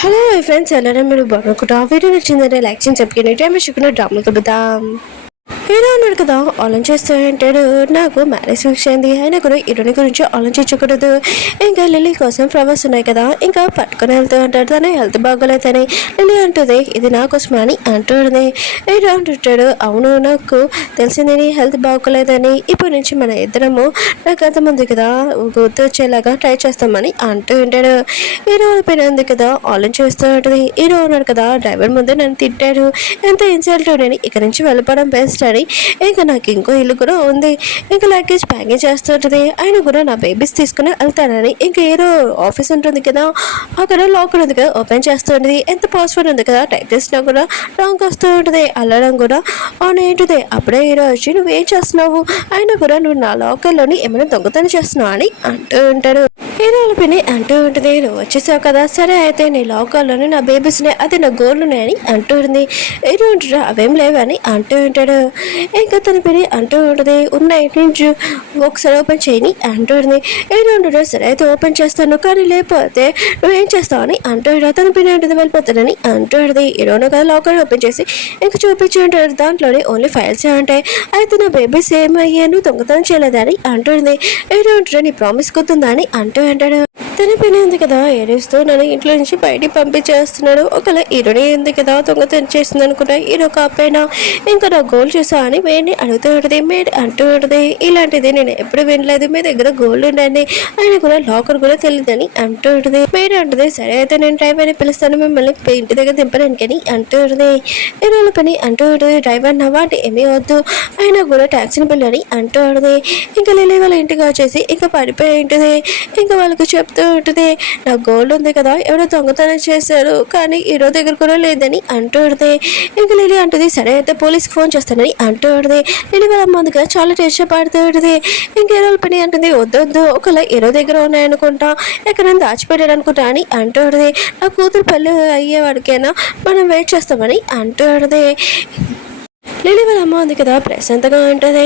Hello friends ಎಲ್ಲರೂ మీరు బాగున్నారా వీడియో నచ్చిందంటే లైక్ చేసి సబ్స్క్రైబ్ చేయండి డ్రామా కలుద్దాం హీరో అన్నాడు కదా ఆలోచిస్తూ అంటాడు నాకు మ్యారేజ్ ఫిక్స్ అయింది అయినా కూడా హీరోని గురించి ఆలోచించకూడదు ఇంకా లిల్లీ కోసం ఫ్లవర్స్ ఉన్నాయి కదా ఇంకా పట్టుకొని వెళ్తూ అంటాడు తన హెల్త్ బాగోలేదని లిల్లీ అంటుంది ఇది నా కోసమే అని అంటుంది హీరో అంటుంటాడు అవును నాకు తెలిసింది నీ హెల్త్ బాగోలేదని ఇప్పటి నుంచి మన ఇద్దరము నాకు అర్థమంది కదా గుర్తు వచ్చేలాగా ట్రై చేస్తామని అంటూ ఉంటాడు హీరో పైన ఉంది కదా ఆలోచిస్తూ ఉంటుంది హీరో ఉన్నాడు కదా డ్రైవర్ ముందు నన్ను తిట్టాడు ఎంత ఇన్సల్ట్ అని ఇక్కడి నుంచి వెళ్ళిపోవడం బెస్ట్ అని ఇంకా నాకు ఇంకో ఇల్లు కూడా ఉంది ఇంకా లగేజ్ ప్యాకింగ్ చేస్తుంటుంది ఆయన కూడా నా బేబీస్ తీసుకుని వెళ్తానని ఇంకా ఏదో ఆఫీస్ ఉంటుంది కదా అక్కడ లాకర్ ఉంది కదా ఓపెన్ చేస్తుంటుంది ఎంత పాస్వర్డ్ ఉంది కదా టైప్ చేసినా కూడా రాంగ్ వస్తూ ఉంటుంది అల్లడం కూడా ఆన్ ఏంటిది అప్పుడే హీరో వచ్చి నువ్వేం చేస్తున్నావు అయినా కూడా నువ్వు నా లాకర్లోని ఏమైనా దొంగతనం చేస్తున్నావు అని అంటూ ఉంటాడు హీరోల పిని అంటూ ఉంటుంది నువ్వు వచ్చేసావు కదా సరే అయితే నీ లాకర్లోని నా బేబీస్ని అది నా గోల్డ్ ఉన్నాయని అంటూ ఉంటుంది హీరో అంటాడు అవేం లేవని అంటూ ఉంటాడు ఇంకా తన పిని అంటూ ఉంటుంది ఉన్నాయి నుంచి ఒకసారి ఓపెన్ చేయని అంటూ ఉంటుంది హీరో అంటాడు సరే అయితే ఓపెన్ చేస్తాను కానీ లేకపోతే నువ్వేం చేస్తావు అని అంటూ ఉంటాడు తన పిని అంటుంది వెళ్ళిపోతానని అంటూ ఉంటుంది హీరోను కదా లాకర్ ఓపెన్ చేసి ఇంకా చూపించి ఉంటాడు దాంట్లోనే ఓన్లీ ఫైల్స్ ఉంటాయి అయితే నా బేబీస్ ఏమయ్యాను దొంగతనం చేయలేదని అంటుంది హీరో అంటాడు నీ ప్రామిస్ గుర్తుందా అని అంటూ అంటాడు తన పని ఉంది కదా ఏడుస్తూ నన్ను ఇంట్లో నుంచి బయటికి పంపించేస్తున్నాడు ఒకవేళ హీరోని ఉంది కదా దొంగతనం చేసింది అనుకున్నా హీరో కాకపోయినా ఇంకా నా గోల్డ్ చూసా అని వేడిని అడుగుతూ ఉంటుంది మేడ్ అంటూ ఉంటుంది ఇలాంటిది నేను ఎప్పుడు వినలేదు మీ దగ్గర గోల్డ్ ఉండండి ఆయన కూడా లాకర్ కూడా తెలియదని అంటూ ఉంటుంది మేడ్ అంటుంది సరే అయితే నేను డ్రైవర్ని పిలుస్తాను మిమ్మల్ని ఇంటి దగ్గర దింపడానికి అని అంటూ ఉంటుంది హీరోల పని అంటూ ఉంటుంది డ్రైవర్ నవ్వాటి ఏమీ వద్దు ఆయన కూడా ట్యాక్సీని పిల్లని అంటూ ఉంటుంది ఇంకా లిల్లీ వాళ్ళ ఇంటికి వచ్చేసి ఇంకా పడిపోయి ఉంటుంది ఇంకా వాళ్ళకి చెప్తూ ఉంటుంది నా గోల్డ్ ఉంది కదా ఎవరో దొంగతనం చేశారు కానీ హీరో దగ్గర కూడా లేదని అంటూ ఉంటుంది ఇంకా లిల్లీ అంటుంది సరే అయితే పోలీస్కి ఫోన్ చేస్తానని అంటూ ఉంటుంది లిల్లీ వాళ్ళ ముందుగా చాలా టెన్షన్ పడుతూ ఉంటుంది ఇంకా హీరోల పని అంటుంది వద్దొద్దు ఒకవేళ హీరో దగ్గర ఉన్నాయనుకుంటా ఎక్కడైనా దాచిపెట్టాడు అనుకుంటా అని అంటూ ఉంటుంది నా కూతురు పెళ్ళి అయ్యేవాడికైనా మనం వెయిట్ చేస్తామని అంటూ ఉంటుంది లిల్లీ వాళ్ళ అమ్మ ఉంది కదా ప్రశాంతంగా ఉంటుంది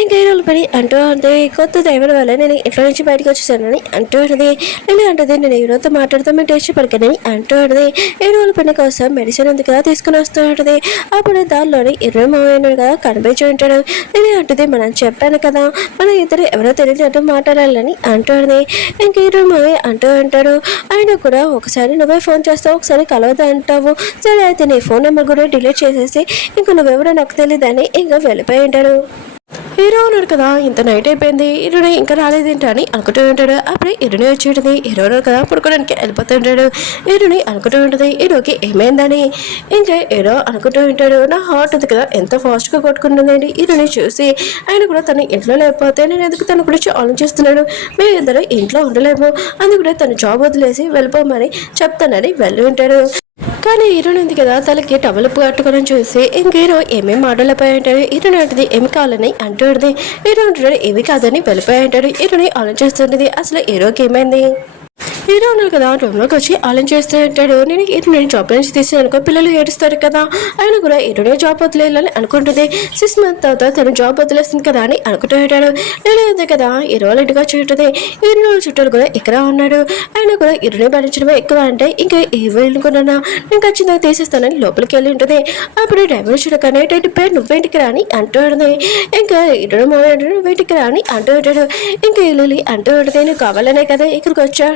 ఇంకా హీరోల పని అంటూ ఉంటుంది కొత్త డ్రైవర్ వల్ల నేను ఇంట్లో నుంచి బయటకు వచ్చేసానని అంటూ ఉంటుంది లిల్లీ అంటుంది నేను హీరోతో మాట్లాడుతూ మేము టేస్ట్ పడకనని అంటూ ఉంటుంది హీరోల పని కోసం మెడిసిన్ ఉంది కదా తీసుకుని వస్తూ ఉంటుంది అప్పుడు దానిలోని 20 మావయ్య కదా కనిపించి ఉంటాడు లిల్లీ అంటుంది మనం చెప్పాను కదా మన ఇద్దరు ఎవరో తెలియదు మాట్లాడాలని అంటుంది ఇంక 20 మావయ్య అంటూ ఉంటాడు ఆయన కూడా ఒకసారి నువ్వే ఫోన్ చేస్తావు ఒకసారి కలవద్దు అంటావు సరే అయితే నీ ఫోన్ నెంబర్ కూడా డిలీట్ చేసేసి ఇంకా నువ్వెవరో నాకు తెలియదని ఇంకా వెళ్ళిపోయి ఉంటాడు హీరో ఉన్నాడు కదా ఇంత నైట్ అయిపోయింది హీరోని ఇంకా రాలేదేంట అని అనుకుంటూ ఉంటాడు అప్పుడే హీరోని వచ్చేటది హీరో కదా పడుకోవడానికి వెళ్ళిపోతుంటాడు హీరోని అనుకుంటూ ఉంటుంది హీరోకి ఏమైందని ఇంకా హీరో అనుకుంటూ ఉంటాడు నా హార్ట్ ఉంది కదా ఎంత ఫాస్ట్గా కొట్టుకుంటుందండి హీరోని చూసి ఆయన కూడా తన ఇంట్లో లేకపోతే నేను ఎందుకు తన గురించి ఆలోచిస్తున్నాడు మేము ఇద్దరు ఇంట్లో ఉండలేము అందుకనే తను జాబ్ వదిలేసి వెళ్ళిపోమని చెప్తానని వెళ్ళి ఉంటాడు కానీ హీరోని ఉంది కదా తలకి టవల్ కట్టుకొని చూసి ఇంక హీరో ఏమేమి మాటలపోయి ఉంటాడు హీరోని అంటది ఏమి కావాలని అంటుంది హీరో అంటాడు ఏమి కాదని వెళ్ళిపోయి ఉంటాడు హీరోని ఆలోచిస్తుంటది అసలు హీరోకి ఏమైంది హీరో ఉన్నారు కదా రూమ్లోకి వచ్చి ఆలోచిస్తూ ఉంటాడు నేను జాబ్ నుంచి తీసాను అనుకో పిల్లలు ఏడుస్తారు కదా ఆయన కూడా హీరోనే జాబ్ వదిలేయాలని అనుకుంటుంది 6 months తర్వాత తను జాబ్ వదిలేస్తుంది కదా అని అనుకుంటూ ఉంటాడు లేదు కదా హీరో ఇంటిగా చూంటుంది హీరో చుట్టాలు కూడా ఇక్కడ ఉన్నాడు ఆయన కూడా హీరోని భరించడమే ఎక్కువ అంటే ఇంకా వెళ్ళుకున్నా నేను ఖచ్చితంగా తీసేస్తానని లోపలికి వెళ్ళి ఉంటుంది అప్పుడు డ్రైవర్ చూడగానే పేరు నువ్వేంటికి రాని అంటూ ఉంటుంది ఇంకా హీరో మోయాడు నువ్వేంటికి రాని అంటూ ఉంటాడు ఇంకా ఇల్లు అంటూ ఉంటుంది నువ్వు కావాలనే కదా ఇక్కడికి వచ్చా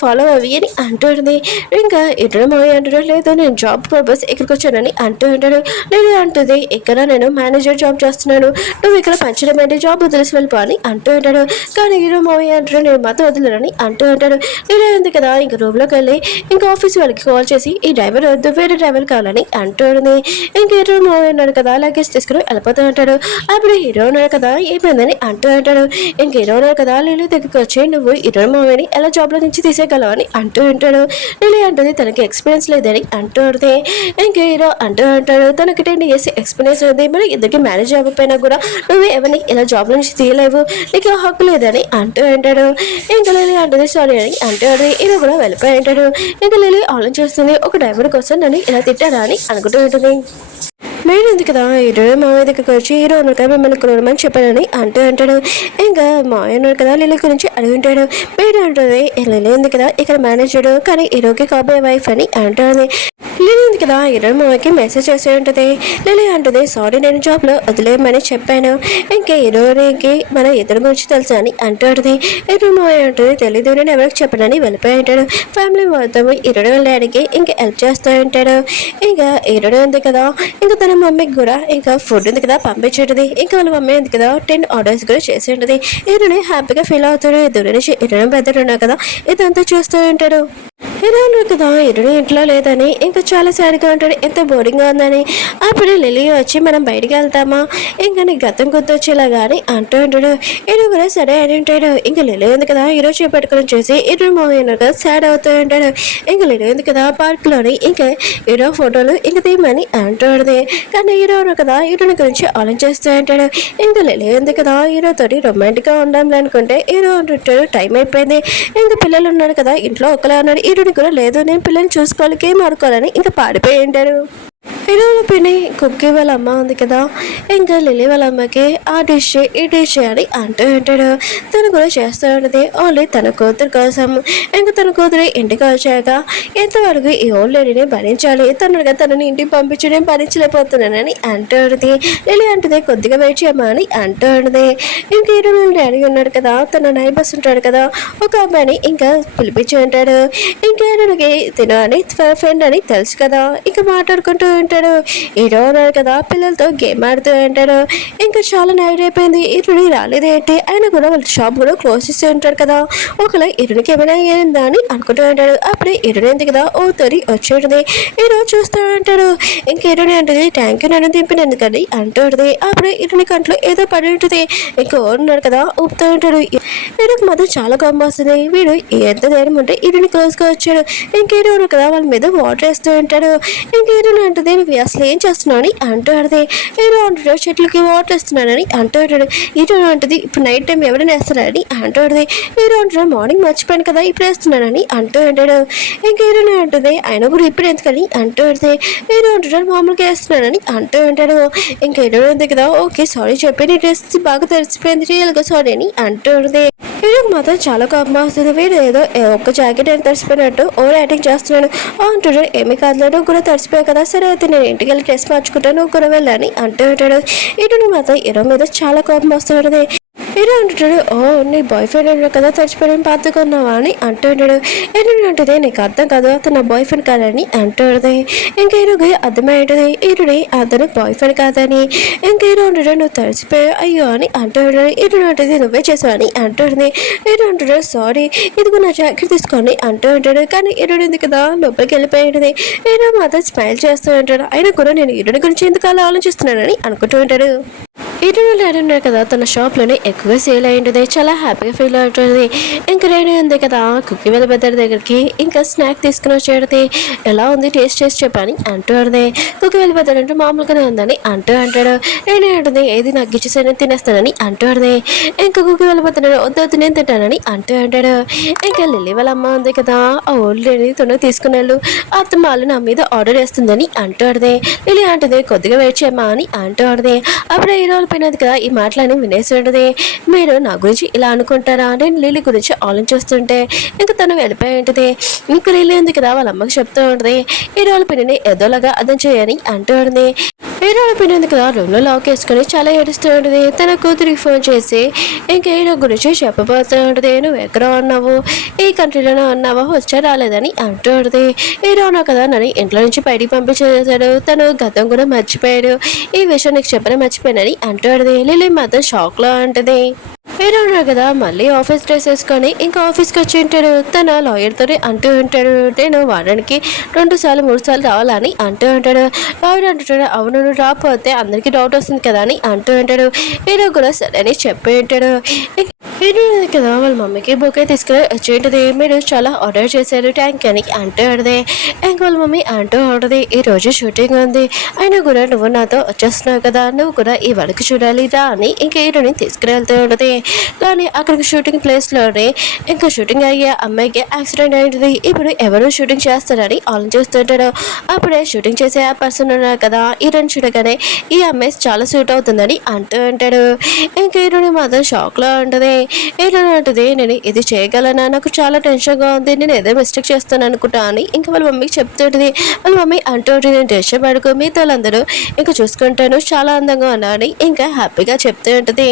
ఫాలో అవి అని అంటుంది ఇంకా ఇద్దరు మావయ్య అంటాడు లేదు నేను జాబ్ పర్పస్ ఇక్కడికి వచ్చానని అంటూ ఉంటాడు లేదు అంటుంది ఇక్కడ నేను మేనేజర్ జాబ్ చేస్తున్నాను నువ్వు ఇక్కడ పంచడం ఏంటి జాబ్ వదిలేసి వెళ్ళిపో అని అంటూ ఉంటాడు కానీ హీరో మావయ్య అంటాడు నేను మాత్రం వదిలేనని అంటూ ఉంటాడు లేదు ఉంది కదా ఇంకా రూమ్లోకి వెళ్ళి ఇంకా ఆఫీస్ వాళ్ళకి కాల్ చేసి ఈ డ్రైవర్ వద్దు వేరే డ్రైవర్ కావాలని అంటుంది ఇంకా హీరో మావయ్య ఉన్నాడు కదా లగేజ్ తీసుకుని వెళ్ళిపోతూ ఉంటాడు అప్పుడు హీరో ఉన్నాడు కదా ఏమైందని అంటూ ఉంటాడు ఇంక హీరో ఉన్నాడు కదా లిల్లీ దగ్గరికి వచ్చి నువ్వు హీరో మావయ్యని ఎలా జాబ్లో నుంచి తీసేయగలవు అని అంటూ ఉంటాడు లిల్లీ అంటుంది తనకి ఎక్స్పీరియన్స్ లేదని అంటూ ఉంటుంది ఇంకా హీరో అంటూ ఉంటాడు తనకి 10 years ఎక్స్పీరియన్స్ ఉంది మరి ఇద్దరికి మ్యారేజ్ అవ్వకపోయినా కూడా నువ్వు ఎవరిని ఇలా జాబ్ నుంచి తీయలేవు నీకు హక్కు లేదని అంటూ ఉంటాడు ఇంకా లిల్లీ అంటుంది సారీ అని అంటూ హీరో కూడా వెళ్ళిపోయి ఉంటాడు ఇంకా లిల్లీ ఆలోచిస్తుంది ఒక డ్రైవర్ కోసం నన్ను ఇలా తిట్టాడా అని అనుకుంటూ ఉంటుంది మెయిన్ ఉంది కదా హీరో మామయ్య దగ్గరికి వచ్చి హీరో ఉన్నారు కదా మిమ్మల్ని కొనమని చెప్పానని అంటాడు. ఇంకా మామయ్య ఉన్నారు కదా లిల్లీ గురించి అడుగుంటాడు. మీరు అంటుంది లిల్లీ ఉంది కదా ఇక్కడ మేనేజర్ కానీ హీరోకి కాబోయే వైఫ్ అని అంటుంది. లిల్లీ ఉంది కదా హీరో మామయ్యకి మెసేజ్ చేసి ఉంటుంది. లిల్లీ అంటుంది సారీ నేను జాబ్లో వదిలేయమని చెప్పాను, ఇంకా హీరోకి మన ఇద్దరు గురించి తెలుసా అని అంటాడుది. హీరో మామయ్య ఉంటుంది తెలీదు నేను ఎవరికి చెప్పనని వెళ్ళిపోయి ఉంటాడు. ఫ్యామిలీ మొత్తం హీరోడు వెళ్ళడానికి ఇంకా హెల్ప్ చేస్తూ ఉంటాడు. ఇంకా హీరోడు ఉంది కదా ఇంకా తన మమ్మీకి కూడా ఇంకా ఫుడ్ ఉంది కదా పంపించేది. ఇంకా వాళ్ళ మమ్మీ ఉంది కదా 10 ఆర్డర్స్ కూడా చేసి ఉంటుంది. హీరోని హ్యాపీగా ఫీల్ అవుతాడు. దూరం నుంచి హీరోని బెదర్ ఉన్నా కదా ఇదంతా చూస్తూ ఉంటాడు. హీరో కదా హీరోని ఇంట్లో లేదని ఇంకా చాలా సాడ్గా ఉంటాడు, ఎంత బోరింగ్గా ఉందని. అప్పుడు లిల్లీ వచ్చి మనం బయటికి వెళ్తామా ఇంకా నీ గతం గుర్తొచ్చేలాగా అని అంటూ ఉంటాడు. హీరో కూడా సరే అని ఉంటాడు. ఇంకా లిల్లీ ఉంది కదా హీరో చేపట్టుకుని చూసి హీరో మూవీ కదా సాడ్ అవుతూ ఉంటాడు. ఇంకా లిల్లీ ఉంది కదా పార్క్లోని ఇంకా హీరో ఫోటోలు ఇంకా తీయమని అంటాడు. కానీ హీరో కదా హీరోని గురించి ఆలోచిస్తూ ఉంటాడు. ఇంకా లిల్లీ ఉంది కదా హీరోతోటి రొమాంటిక్గా ఉండాలి అనుకుంటే హీరో అంటుంటాడు టైం అయిపోయింది, ఇంకా పిల్లలు ఉన్నారు కదా ఇంట్లో ఒకలా ఉన్నాడు. హీరోని కూడా లేదు నేను పిల్లల్ని చూసుకోవాలి గేమ్ ఆడుకోవాలని ఇంకా పాడిపోయి ఉంటాడు. హీరోల పిన్ని కుక్కీ వాళ్ళ అమ్మ ఉంది కదా ఇంకా లిల్లీ వాళ్ళ అమ్మకి ఆ డిష్ ఈ డిష్ అని అంటూ ఉంటాడు. తను కూడా చేస్తూ ఉంటుంది ఓన్లీ తన కూతురు కోసం. ఇంకా తన కూతురు ఇంటికి వచ్చాక ఎంతవరకు ఈ ఓల్డ్ లేడీని భరించాలి, తనని ఇంటికి పంపించి నేను భరించలేకపోతున్నానని అంటూ ఉంటుంది. లిల్లీ అంటుంది కొద్దిగా వెయిట్ చేయమా అని అంటూ ఉంటుంది. ఇంక హీరో డాడీ ఉన్నాడు కదా తన నైబర్స్ ఉంటాడు కదా ఒక అబ్బాయిని ఇంకా పిలిపించి ఉంటాడు. ఇంకా హీరోకి తిను అని ఫ్రెండ్ అని తెలుసు కదా ఇంకా మాట్లాడుకుంటూ ఉంటాడు. హీరో ఉన్నాడు కదా పిల్లలతో గేమ్ ఆడుతూ ఉంటాడు. ఇంకా చాలా నైట్ అయిపోయింది, హీరోని రాలేదు ఏంటి ఆయన కూడా వాళ్ళ షాప్ కూడా క్లోజ్ చేస్తూ ఉంటాడు కదా. ఒకవేళ హీరోనికి ఏమైనా అయ్యిందా అని అనుకుంటూ ఉంటాడు. అప్పుడే హీరోని ఉంది కదా ఓ తొరి వచ్చి ఉంటుంది. హీరో చూస్తూ ఉంటాడు. ఇంకా హీరోని అంటుంది థ్యాంక్ యూ నన్ను దింపినందుకని అంటూ ఉంటుంది. అప్పుడే హీరోని కంట్లో ఏదో పడి ఉంటుంది. ఇంకా ఉన్నాడు కదా ఊపుతూ ఉంటాడు. హీరోకి మాత్రం చాలా గమ్మ వస్తుంది. వీడు ఎంత ధైర్యం ఉంటే హీరోని క్లోజ్గా వచ్చాడు. ఇంక హీరో కదా వాళ్ళ మీద వాటర్ వేస్తూ ఉంటాడు. ఇంక హీరోని అంటుంది నువ్వు అసలు ఏం చేస్తున్నావు అని అంటూ ఆడితే హీరో అంటాడు చెట్లకి వాటర్ వేస్తున్నానని అంటూ ఉంటాడు. హీరో అంటుంది ఇప్పుడు నైట్ టైం ఎవరైనా వేస్తున్నారని అంటూ ఆడితే హీరో అంటాడు మార్నింగ్ మర్చిపోయాను కదా ఇప్పుడు వేస్తున్నానని అంటూ ఉంటాడు. ఇంక హీరోని అంటుంది ఆయన కూడా ఇప్పుడు ఎందుకని అంటూ ఆడితే హీరో అంటాడు మామూలుగా వేస్తున్నానని అంటూ ఉంటాడు. ఇంక హీరో ఉంది కదా ఓకే సారీ చెప్పి నీ డ్రెస్ బాగా తెలిసిపోయింది రియల్గా సారీ అని అంటూ ఉంటుంది. హీరోకి మాత్రం చాలా కోపం వస్తుంది. వీడు ఏదో ఒక్క జాకెట్ అని తడిసిపోయినట్టు ఓవర్ యాక్టింగ్ చేస్తున్నాడు అంటాడు. ఏమి కాదు కూడా తడిసిపోయావు కదా సరే అయితే నేను ఇంటికి వెళ్ళి డ్రెస్ మార్చుకుంటాను నువ్వు కూడా వెళ్ళని అంటూ ఉంటాడు. ఇటు మాత్రం హీరో మీద చాలా కోపం వస్తుంది. హీరో అంటుంటాడు ఓ నీ బాయ్ ఫ్రెండ్ ఉన్నాడు కదా తడిచిపోయిన పాతుకున్నావా అని అంటూ ఉంటాడు. హీరో అంటుంది నీకు అర్థం కాదు అతను నా బాయ్ ఫ్రెండ్ కాదని అంటూ ఉంటుంది. ఇంకా హీరోకి అర్థమై ఉంటుంది హీరోని అతను బాయ్ ఫ్రెండ్ కాదని. ఇంకా హీరో అంటాడు నువ్వు తడిచిపోయావు అయ్యో అని అంటూ ఉంటాడు. హీరో అంటుంది నువ్వే చేసావు అని అంటుంది. హీరో అంటాడు సారీ ఇదిగో నా జాకెట్ తీసుకొని అంటూ ఉంటాడు. కానీ హీరోని ఉంది కదా లోపలికి వెళ్ళిపోయి ఉంటుంది. హీరో మాత్రం స్మైల్ చేస్తూ ఉంటాడు. అయినా కూడా నేను హీరోని గురించి ఎందుకు అలా ఆలోచిస్తున్నానని అనుకుంటూ ఉంటాడు. హీరోని డాడీ ఉన్నాడు కదా తన షాప్లోనే ఎక్కువగా సేల్ అయి ఉంటుంది. చాలా హ్యాపీగా ఫీల్ అవుతుంది. ఇంకా డాడీ ఉంది కదా కుక్కీ వాళ్ళ పెద్దడి దగ్గరికి ఇంకా స్నాక్ తీసుకుని వచ్చేది. ఎలా ఉంది టేస్ట్ చేసి చెప్పని అంటూ ఆడితే కుక్కీ వాళ్ళ పెద్దడు అంటే మామూలుగానే ఉందని అంటూ అంటాడు. డాడీ అంటుంది ఏది నాకు ఇచ్చేసరి తినేస్తానని అంటూ ఆడితే ఇంకా కుక్కీ వాళ్ళ పెద్దడు వద్దు నేను తింటానని అంటూ అంటాడు. ఇంకా లిల్లీ వాళ్ళ అమ్మ ఉంది కదా ఆ ఓల్డ్ లేడీ తొందర తీసుకుని వెళ్ళు అత్తమ్మ వాళ్ళు నా మీద ఆర్డర్ వేస్తుందని అంటూ ఆడితే లిల్లీ అంటుంది కొద్దిగా వెయిట్ చేయమ్మా అని అంటూ ఆడితే అప్పుడు హీరో పోయినది కదా ఈ మాటలని వినేసి ఉంటుంది. మీరు నా గురించి ఇలా అనుకుంటారా నేను లిల్లీ గురించి ఆలోచిస్తుంటే ఇంకా తను వెళ్ళిపోయి ఉంటుంది. ఇంకా లిల్లీ ఉంది కదా వాళ్ళ అమ్మకి చెప్తూ ఉంటుంది హీరోల పిన్నిని ఏదోలాగా అర్థం చేయని అంటూ ఉంటుంది. హీరోల పిన్ని ఉంది కదా రూమ్లో లాక్ వేసుకొని చాలా ఏడుస్తూ ఉంటుంది. తన కూతురికి ఫోన్ చేసి ఇంకా హీరో గురించి చెప్పబోతూ ఉంటుంది. నువ్వు ఎక్కడ ఉన్నావు ఈ కంట్రీలోనే ఉన్నావా వచ్చా రాలేదని అంటూ ఉంటుంది. హీరో ఉన్నా కదా నన్ను ఇంట్లో నుంచి బయటికి పంపించేసాడు, తను గతం కూడా మర్చిపోయాడు, ఈ విషయం నీకు చెప్పనే మర్చిపోయానని అంటాడు. లిల్లీ మాత్రం షాక్ లో అంటది. హీరో ఉన్నాడు కదా మళ్ళీ ఆఫీస్ డ్రెస్ వేసుకొని ఇంకా ఆఫీస్కి వచ్చి ఉంటాడు. తన లాయర్తో అంటూ ఉంటాడు నేను వారానికి 2 సార్లు 3 సార్లు రావాలని అంటూ ఉంటాడు. లాయర్ అంటుంటాడు అవును రాకపోతే అందరికీ డౌట్ వస్తుంది కదా అని అంటూ ఉంటాడు. హీరో కూడా సరే అని చెప్పి ఉంటాడు. ఏంటి కదా వాళ్ళ మమ్మీకి బొకే తీసుకుని వచ్చేంటిది మీరు చాలా ఆర్డర్ చేశారు ట్యాంక్ అని అంటూ ఆడదే ఇంక వాళ్ళ మమ్మీ అంటూ ఆడది ఈ రోజు షూటింగ్ ఉంది అయినా కూడా నువ్వు నాతో వచ్చేస్తున్నావు కదా నువ్వు కూడా ఈ వరకు చూడాలి రా అని ఇంకా హీరోని తీసుకుని వెళ్తూ ఉండదు కానీ అక్కడికి షూటింగ్ ప్లేస్లోనే ఇంకా షూటింగ్ అయ్యే అమ్మాయికి యాక్సిడెంట్ అయింది ఇప్పుడు ఎవరు షూటింగ్ చేస్తారని ఆలోచిస్తుంటాడు అప్పుడే షూటింగ్ చేసే ఆ పర్సన్ ఉన్నారు కదా హీరోని చూడగానే ఈ అమ్మాయి చాలా సూట్ అవుతుందని అంటూ ఉంటాడు ఇంకా హీరోని మాత్రం షాక్లో ఉంటుంది ఏంటంటే నేను ఇది చేయగలనా నాకు చాలా టెన్షన్గా ఉంది నేను ఏదో మిస్టేక్ చేస్తాను అనుకుంటా అని ఇంకా వాళ్ళ మమ్మీకి చెప్తుంటుంది వాళ్ళ మమ్మీ అంటుంటుంది నేను టెన్షన్ పడుకో మీతో వాళ్ళందరూ ఇంకా చూసుకుంటాను చాలా అందంగా ఉన్నాను ఇంకా హ్యాపీగా చెప్తూ ఉంటుంది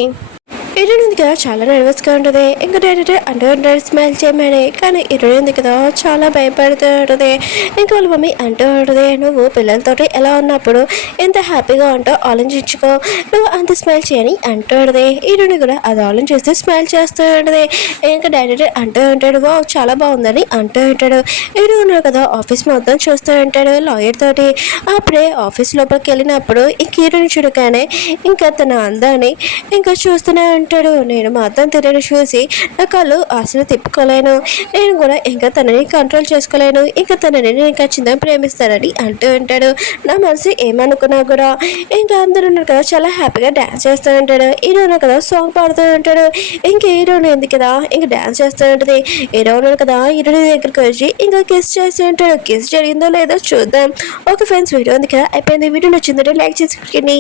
హీరోయిన్ ఉంది కదా చాలా నర్వస్గా ఉంటుంది ఇంకా డైరెక్టర్ అంటూ స్మైల్ చేయమని కానీ హీరోయిన్ ఉంది కదా చాలా భయపడుతూ ఉంటుంది ఇంకా వాళ్ళ మమ్మీ అంటూ ఉంటుంది నువ్వు పిల్లలతోటి ఎలా ఉన్నప్పుడు ఎంత హ్యాపీగా ఉంటావు ఆలోచించుకో నువ్వు అంత స్మైల్ చేయని అంటూ ఉంటుంది హీరోయిన్ కూడా అది ఆలోచిస్తూ స్మైల్ చేస్తూ ఉంటుంది ఇంకా డైరెక్టర్ అంటూ ఉంటాడు వా చాలా బాగుందని అంటూ ఉంటాడు హీరో ఉన్నారు కదా ఆఫీస్ మొత్తం చూస్తూ ఉంటాడు లాయర్ తోటి అప్పుడే ఆఫీస్ లోపలికి వెళ్ళినప్పుడు ఇంక హీరోని చూడగానే ఇంకా తన అందాన్ని ఇంకా చూస్తూనే అంటాడు నేను మాత్రం తిరిగి చూసి నా కళ్ళు అసలు తిప్పుకోలేను నేను కూడా ఇంకా తనని కంట్రోల్ చేసుకోలేను ఇంకా తనని నేను ఖచ్చితంగా ప్రేమిస్తానని అంటూ ఉంటాడు నా మనసు ఏమనుకున్నా కూడా ఇంకా అందరూ ఉన్నారు కదా చాలా హ్యాపీగా డ్యాన్స్ చేస్తూ ఉంటాడు హీరోను కదా సాంగ్ పాడుతూ ఉంటాడు ఇంకా హీరోని ఉంది కదా ఇంకా డ్యాన్స్ చేస్తూ ఉంటుంది హీరో ఉన్నాడు కదా హీరోని దగ్గరికి వచ్చి ఇంకా కిస్ చేస్తూ ఉంటాడు కిస్ జరిగిందో లేదో చూద్దాం ఓకే ఫ్రెండ్స్ వీడియో ఉంది కదా అయిపోయింది వీడియో నచ్చిందంటే లైక్ చేసుకోండి